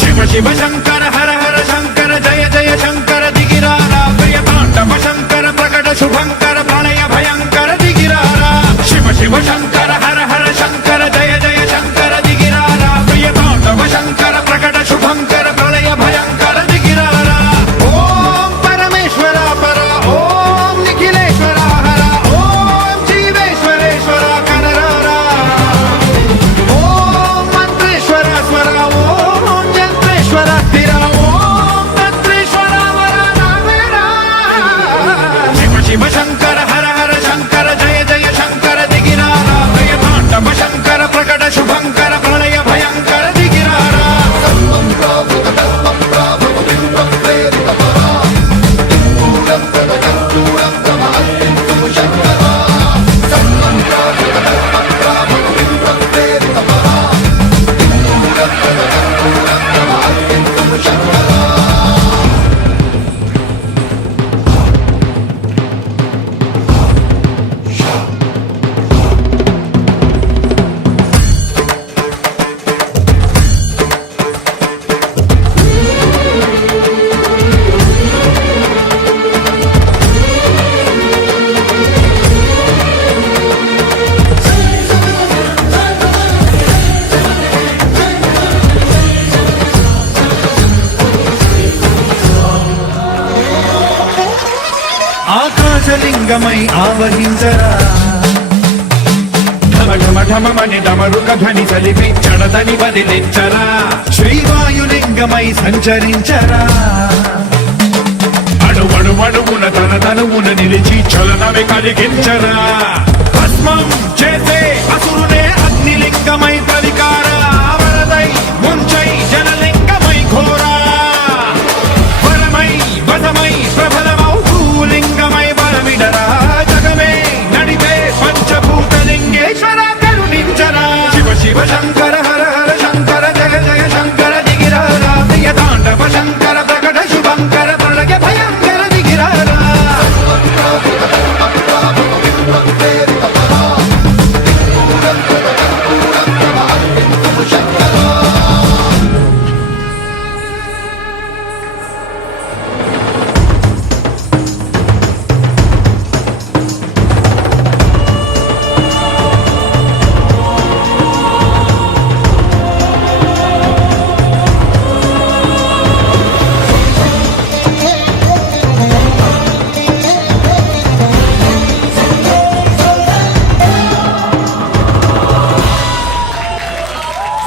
శివ శివ శంకర హర హర శంకర జయ జయ శంకర దిగిరారా ప్రియ తాండవ శంకర ప్రకట శుభంకర ప్రళయ భయంకర దిగిరారా శివ శివ శంకర హర హర శంకర జయ జయ శంకర దిగిరారా ప్రియ తాండవ శంకర ప్రకట శుభంకర ప్రళయ భయంకర దిగిరారా ఓం పరమేశ్వర పర ఓం నిఖిలేశ్వర హర ఓం జీవేశ్వరేశ్వర కనరారా ఓం మంత్రేశ్వర స్వర ఓం జంత్రేశ్వర స్థిర ఓం తంత్రేశ్వర వర నావేరా శివ శివ శంకర హర హర శంకర జయ జయ శంకర దిగిరారా ప్రియ తాండవ శంకర ప్రకట శుభంకర ప్రళయ భయంకర దిగిరారా ఆకాశలింగమై ఆవహించరా ఢమ ఢమ ఢమమని డమరుక ధ్వని చలిపి చడదని వదిలించరా శ్రీవాయులింగమై సంచరించరా అణువణువున తన తనువున నిలిచి చలనమే కలిగించరా భస్మం చేసే అసురునే అగ్నిలింగమై ప్రవికారా వరదై ముంచై జనలింగమై ఘోరా వరమై వదమై ప్రబలమౌ భూలింగమై బలమిడరా జగమే నడిపే పంచభూతలింగేశ్వర కరుణించరా శివ శివ శంకర హర హర శంకర జయ జయ శంకర దిగిరారా ప్రియ తాండవ శంకర ప్రకట శుభంకర ప్రళయ భయంకర దిగిరారా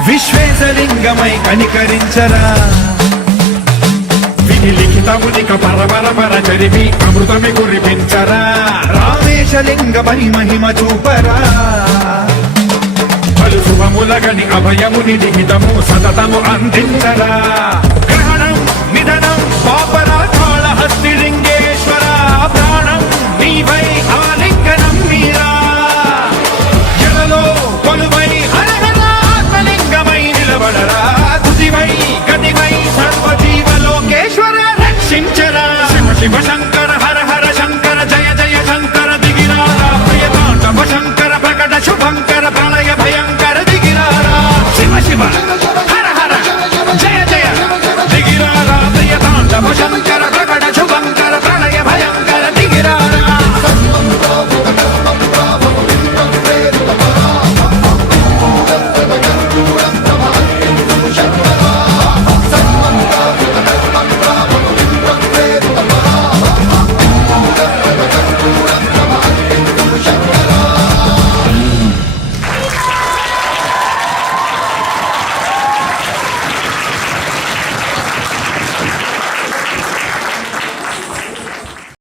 విశ్వేశలింగమై కనికరించరా విధి లిఖితమునిక పరపర పర చరివి అమృతమి కురిపించరా రామేశలింగమై మహిమ చూపరా పలు శుభములగని అభయముని లిఖితము సతతము అందించరా గ్రహణం నిధనం పాపరాకాళ హస్తిలింగేశ్వర ప్రాణం నీవై ఆలింగనం మీరా జలలో కొలువై నిలబడరా తుదివై గతివై సర్వజీవలోకేశ్వర రక్షించరా శివ శివ శంకర